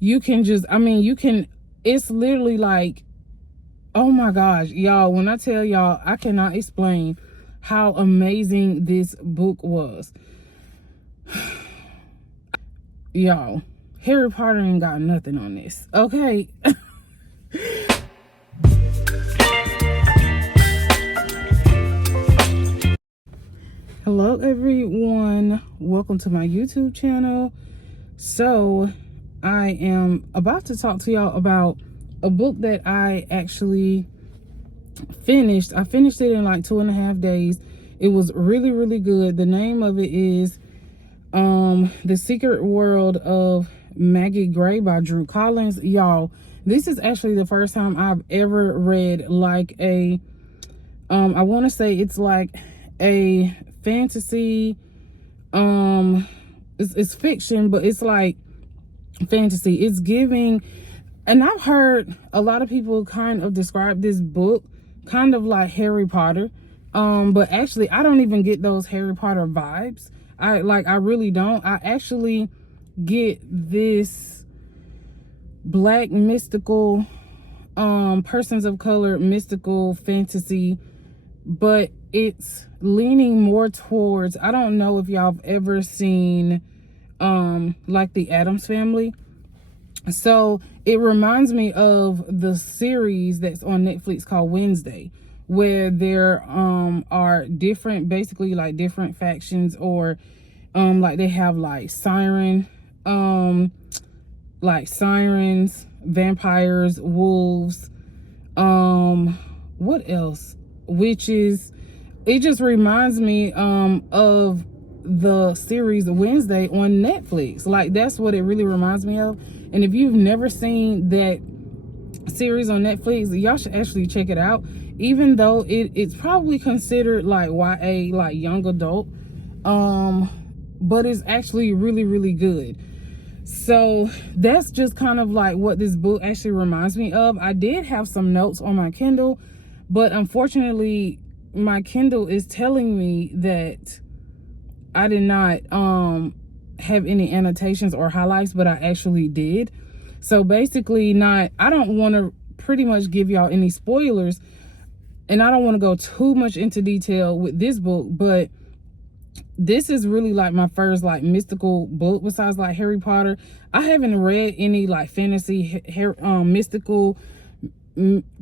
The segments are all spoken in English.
you can just, I mean, you can, it's literally like, oh my gosh, y'all, when I tell y'all, I cannot explain how amazing this book was. Y'all, Harry Potter ain't got nothing on this, okay? Hello everyone, welcome to my YouTube channel. So I am about to talk to y'all about a book that I actually finished. I finished it in like 2.5 days. It was really, really good. The name of it is The Secret World of Maggie Grey by Drew Collins. Y'all, this is actually the first time I've ever read like a I want to say it's like a fantasy, it's fiction, but it's like fantasy. It's giving, and I've heard a lot of people kind of describe this book kind of like Harry Potter, but actually I don't even get those Harry Potter vibes. I really don't. I actually get this black mystical, persons of color mystical fantasy, but it's leaning more towards, I don't know if y'all have ever seen like the Addams Family. So it reminds me of the series that's on Netflix called Wednesday, where there are different, basically like different factions, or like they have like like sirens, vampires, wolves, what else, witches. It just reminds me of the series Wednesday on Netflix. Like, that's what it really reminds me of. And if you've never seen that series on Netflix, y'all should actually check it out. Even though it's probably considered like YA, like young adult, but it's actually really, really good. So that's just kind of like what this book actually reminds me of. I did have some notes on my Kindle, but unfortunately my Kindle is telling me that I did not have any annotations or highlights, but I actually did. So basically, I don't want to pretty much give y'all any spoilers, and I don't want to go too much into detail with this book, but this is really like my first like mystical book besides like Harry Potter. I haven't read any like fantasy mystical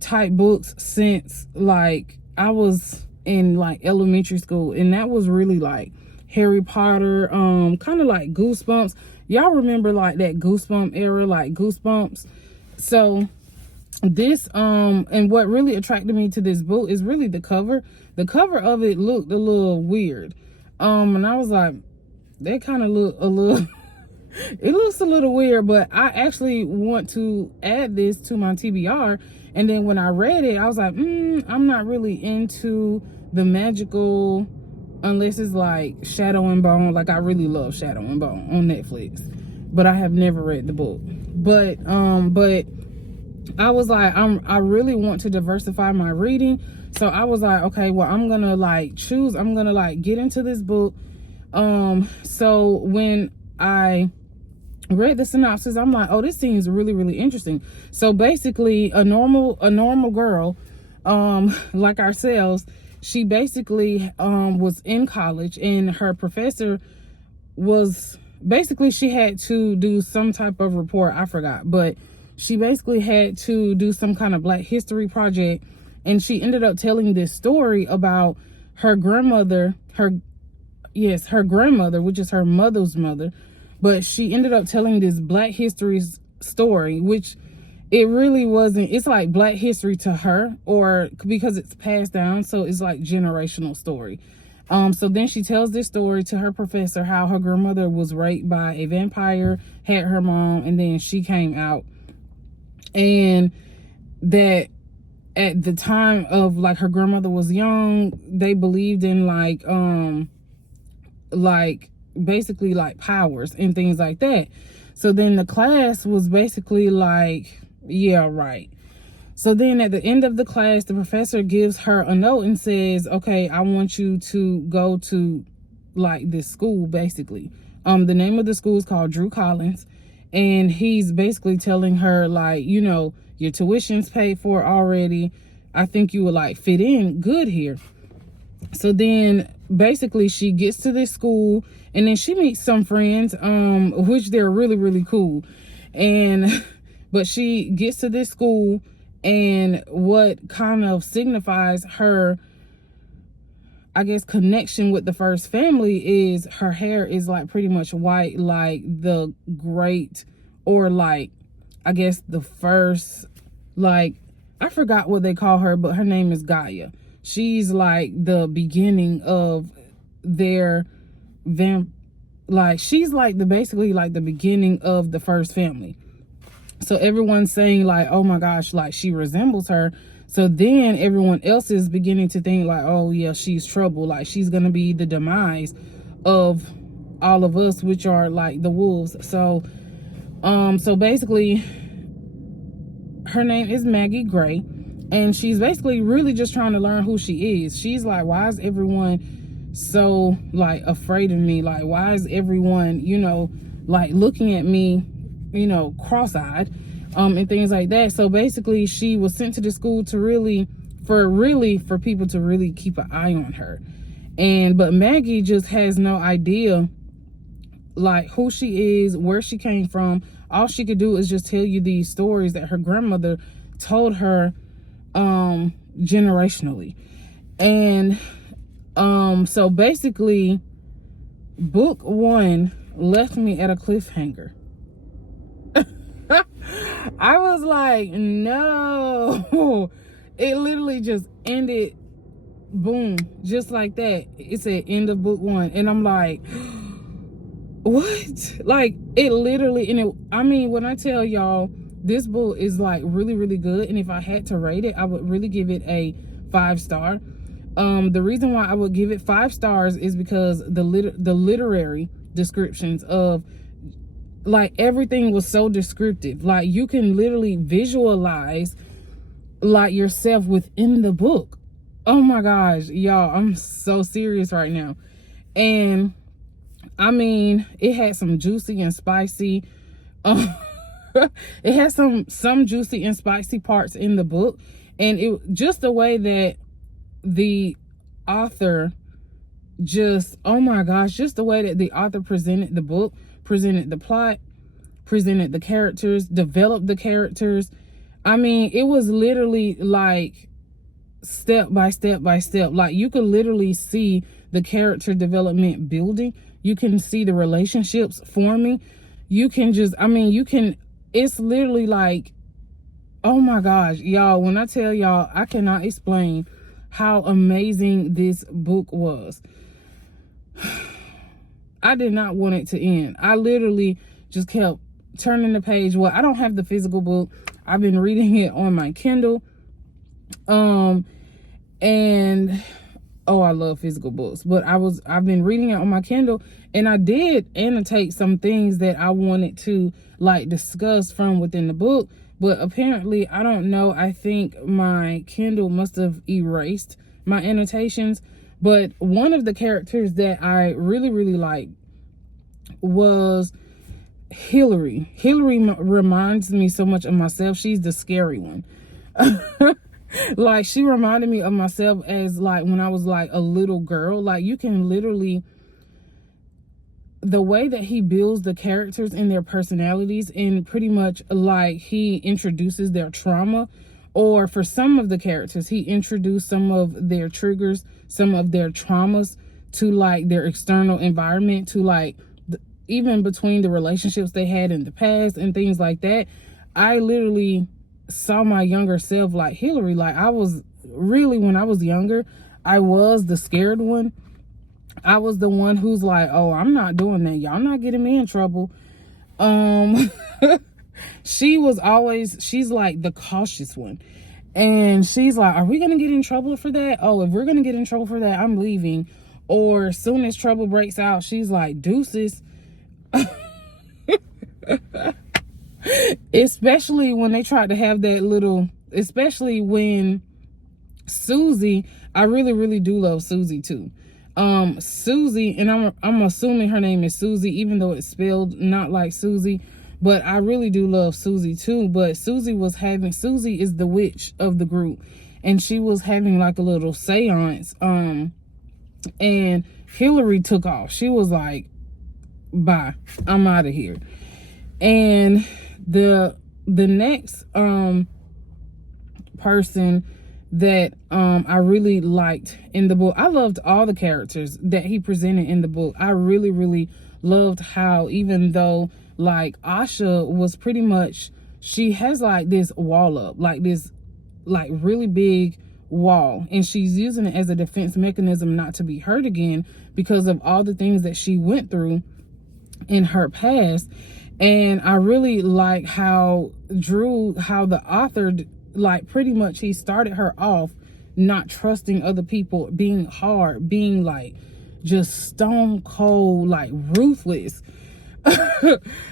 type books since like I was in like elementary school, and that was really like Harry Potter, kind of like Goosebumps. Y'all remember like that Goosebump era, like Goosebumps? So this and what really attracted me to this book is really the cover. The cover of it looked a little weird, and I was like, that kind of look a little it looks a little weird, but I actually want to add this to my TBR. And then when I read it, I was like, I'm not really into the magical, unless it's like Shadow and Bone. Like, I really love Shadow and Bone on Netflix, but I have never read the book. But I was like, I really want to diversify my reading. So I was like, okay, well, I'm gonna get into this book. So when I read the synopsis, I'm like, oh, this seems really, really interesting. So basically, a normal girl, like ourselves, she basically was in college, and her professor was basically, she had to do some type of report, I forgot, but she basically had to do some kind of Black history project, and she ended up telling this story about her grandmother, her grandmother, which is her mother's mother. But she ended up telling this Black history story, which it really wasn't. It's like Black history to her, or because it's passed down, so it's like generational story. So then she tells this story to her professor, how her grandmother was raped by a vampire, had her mom, and then she came out. And that at the time of like her grandmother was young, they believed in like basically like powers and things like that. So then the class was basically like, yeah, right. So then at the end of the class, the professor gives her a note and says, okay, I want you to go to like this school, basically. The name of the school is called Drew Collins, and he's basically telling her, like, you know, your tuition's paid for already. I think you would like fit in good here. So then basically she gets to this school, and then she meets some friends, which they're really, really cool. And but she gets to this school, and what kind of signifies her, I guess, connection with the first family is her hair is like pretty much white, like the great, or like, I guess the first, like, I forgot what they call her, but her name is Gaia. She's like the beginning of their like, she's like basically like the beginning of the first family. So everyone's saying like, oh my gosh, like she resembles her. So then everyone else is beginning to think like, oh yeah, she's trouble. Like she's going to be the demise of all of us, which are like the wolves. So, so basically her name is Maggie Grey, and she's basically really just trying to learn who she is. She's like, why is everyone so like afraid of me? Like, why is everyone, you know, like looking at me, you know, cross-eyed, and things like that. So basically she was sent to the school to for people to really keep an eye on her. But Maggie just has no idea like who she is, where she came from. All she could do is just tell you these stories that her grandmother told her generationally. And so basically book 1 left me at a cliffhanger. I was like, no. It literally just ended, boom, just like that. It said end of book 1, and I'm like, what? Like, it literally, and I mean, when I tell y'all, this book is like really, really good, and if I had to rate it, I would really give it a 5-star. The reason why I would give it 5 stars is because the literary descriptions of, like, everything was so descriptive. Like, you can literally visualize like yourself within the book. Oh my gosh, y'all, I'm so serious right now. And I mean, it had some juicy and spicy it has some juicy and spicy parts in the book, and it just the way that the author just, oh my gosh, just the way that the author presented the book, presented the plot, presented the characters, developed the characters. I mean, it was literally like step by step by step. Like, you could literally see the character development building. You can see the relationships forming. You can just, I mean, you can, it's literally like, oh my gosh, y'all, when I tell y'all, I cannot explain how amazing this book was. I did not want it to end. I literally just kept turning the page. Well, I don't have the physical book. I've been reading it on my Kindle. And oh, I love physical books, but I've been reading it on my Kindle, and I did annotate some things that I wanted to like discuss from within the book, but apparently, I don't know, I think my Kindle must have erased my annotations. But one of the characters that I really, really liked was Hillary. Hillary reminds me so much of myself. She's the scary one. Like, she reminded me of myself as like when I was like a little girl. Like, you can literally, the way that he builds the characters and their personalities, and pretty much like he introduces their trauma, or for some of the characters, he introduced some of their triggers, some of their traumas to like their external environment, to like even between the relationships they had in the past and things like that. I literally saw my younger self like Hillary. Like, I was really, when I was younger, I was the scared one. I was the one who's like, oh, I'm not doing that. Y'all not getting me in trouble. She's like the cautious one. And she's like, are we going to get in trouble for that? Oh, if we're going to get in trouble for that, I'm leaving. Or as soon as trouble breaks out, she's like, deuces. Especially when they tried to have that little, especially when Susie, I really, really do love Susie too. Susie, and I'm assuming her name is Susie, even though it's spelled not like Susie, But I really do love Susie too. But Susie is the witch of the group, and she was having like a little seance. And Hillary took off. She was like, bye, I'm out of here. And the next person that I really liked in the book, I loved all the characters that he presented in the book. I really, really loved how, even though like Asha was pretty much, she has like this wall up, like this like really big wall, and she's using it as a defense mechanism not to be hurt again because of all the things that she went through in her past. And I really like how the author, like pretty much he started her off not trusting other people, being hard, being like just stone cold, like ruthless.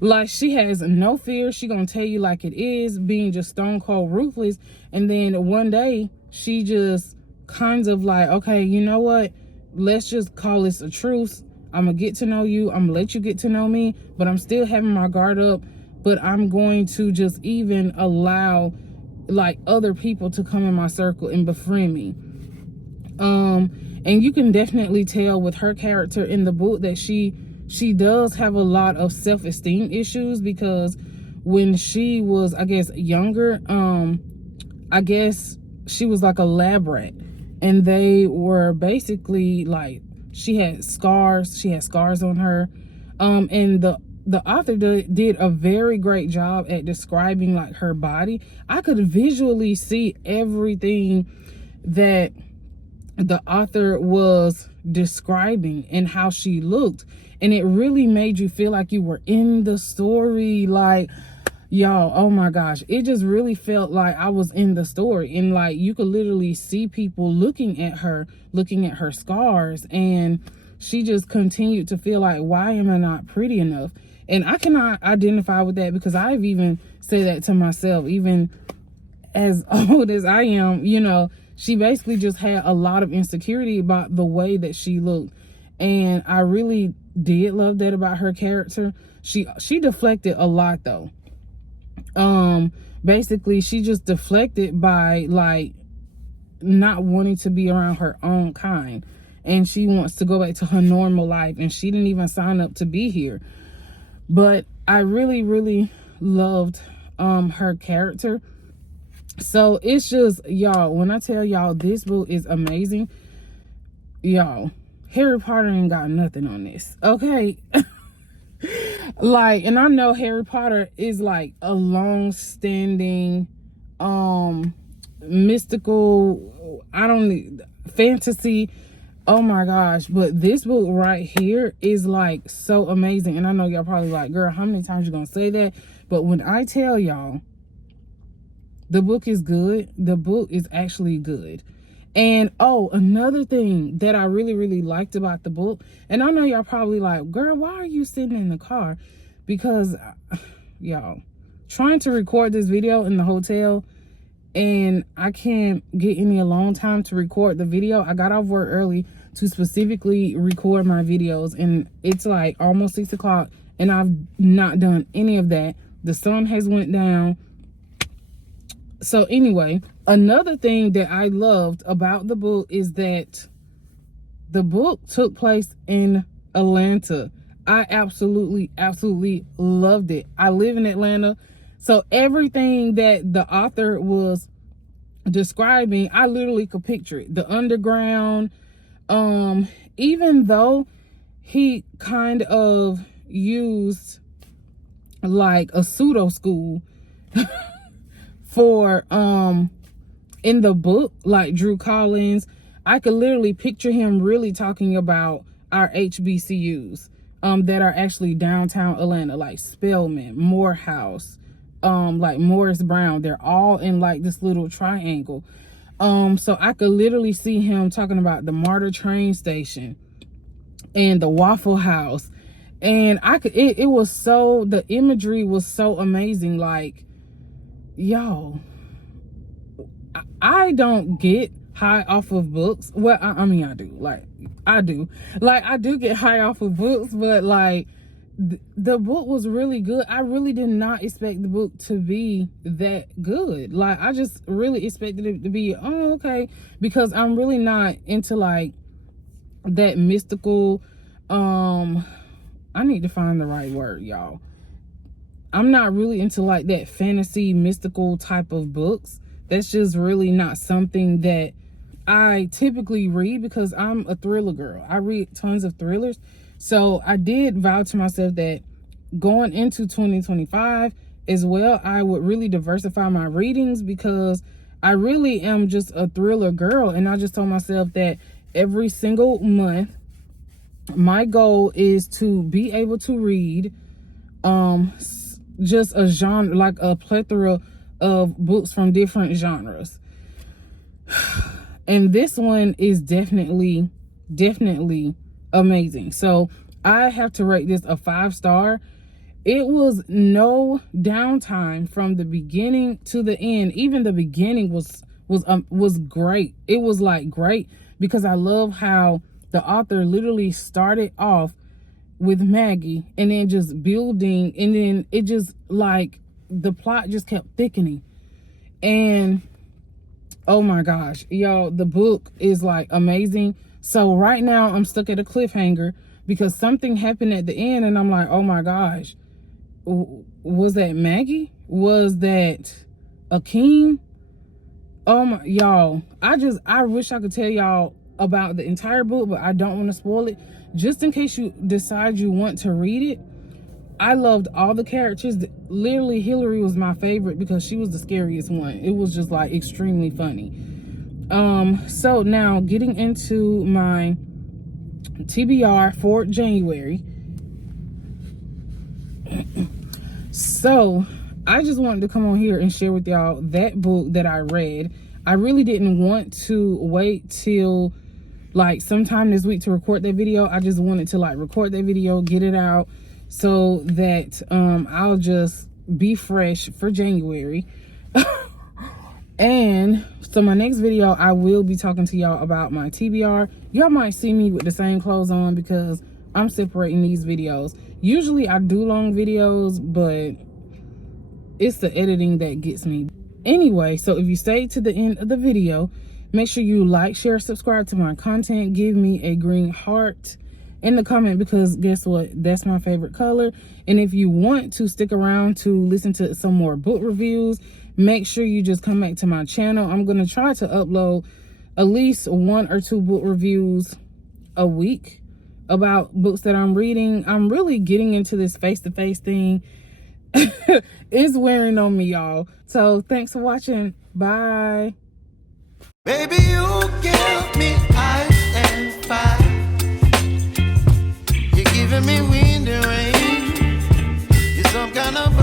Like she has no fear, she gonna tell you like it is, being just stone cold ruthless. And then one day she just kinds of like, okay, you know what, let's just call this a truce. I'm gonna get to know you, I'm gonna let you get to know me, but I'm still having my guard up, but I'm going to just even allow like other people to come in my circle and befriend me. And you can definitely tell with her character in the book that she does have a lot of self-esteem issues, because when she was, I guess, younger, I guess she was like a lab rat, and they were basically like, she had scars on her, and the author did a very great job at describing like her body. I could visually see everything that the author was describing and how she looked, and it really made you feel like you were in the story. Like, y'all, oh my gosh, it just really felt like I was in the story, and like you could literally see people looking at her scars, and she just continued to feel like, why am I not pretty enough? And I cannot identify with that, because I've even said that to myself, even as old as I am. You know, she basically just had a lot of insecurity about the way that she looked, and I really did love that about her character. She deflected a lot though. Basically she just deflected by like not wanting to be around her own kind, and she wants to go back to her normal life, and she didn't even sign up to be here. But I really, really loved her character. So it's just, y'all, when I tell y'all this book is amazing, y'all, Harry Potter ain't got nothing on this, okay? Like, and I know Harry Potter is like a long-standing mystical, fantasy, oh my gosh, but this book right here is like so amazing. And I know y'all probably like, girl, how many times you gonna say that? But when I tell y'all the book is good, the book is actually good. And oh, another thing that I really, really liked about the book, and I know y'all probably like, girl, why are you sitting in the car? Because y'all, trying to record this video in the hotel, and I can't get any alone time to record the video. I got off work early to specifically record my videos, and it's like almost 6 o'clock, and I've not done any of that. The sun has went down. So anyway, another thing that I loved about the book is that the book took place in Atlanta. I absolutely loved it. I live in Atlanta, so everything that the author was describing, I literally could picture it. The underground, even though he kind of used like a pseudo school for in the book, like Drew Collins, I could literally picture him really talking about our HBCUs that are actually downtown Atlanta, like Spelman, Morehouse, like Morris Brown. They're all in like this little triangle. So I could literally see him talking about the MARTA train station and the Waffle House, and it was so, the imagery was so amazing. Like, y'all, I don't get high off of books. Well, I mean, I do. Like, I do get high off of books, but like, the book was really good. I really did not expect the book to be that good. Like, I just really expected it to be, oh, okay, because I'm really not into like that mystical, I need to find the right word, y'all. I'm not really into like that fantasy mystical type of books. That's just really not something that I typically read, because I'm a thriller girl. I read tons of thrillers. So I did vow to myself that going into 2025 as well, I would really diversify my readings, because I really am just a thriller girl. And I just told myself that every single month, my goal is to be able to read just a genre, like a plethora of books from different genres. And this one is definitely amazing. So I have to rate this a 5-star. It was no downtime from the beginning to the end. Even the beginning was great. It was like great, because I love how the author literally started off with Maggie and then just building, and then it just like the plot just kept thickening. And oh my gosh, y'all, the book is like amazing. So right now I'm stuck at a cliffhanger because something happened at the end, and I'm like, oh my gosh, was that Maggie? Was that Akeem? Oh my, y'all, I wish I could tell y'all about the entire book, but I don't want to spoil it. Just in case you decide you want to read it, I loved all the characters. Literally, Hillary was my favorite because she was the scariest one. It was just like extremely funny. So now getting into my TBR for January. So I just wanted to come on here and share with y'all that book that I read. I really didn't want to wait till like sometime this week to record that video. I just wanted to like record that video, get it out, so that I'll just be fresh for January. And so my next video, I will be talking to y'all about my TBR. Y'all might see me with the same clothes on because I'm separating these videos. Usually I do long videos, but it's the editing that gets me. Anyway, so if you stay to the end of the video, make sure you like, share, subscribe to my content. Give me a green heart in the comment, because guess what? That's my favorite color. And if you want to stick around to listen to some more book reviews, make sure you just come back to my channel. I'm going to try to upload at least 1 or 2 book reviews a week about books that I'm reading. I'm really getting into this face-to-face thing. It's wearing on me, y'all. So thanks for watching. Bye. Baby, you give me ice and fire. You're giving me wind and rain. You're some kind of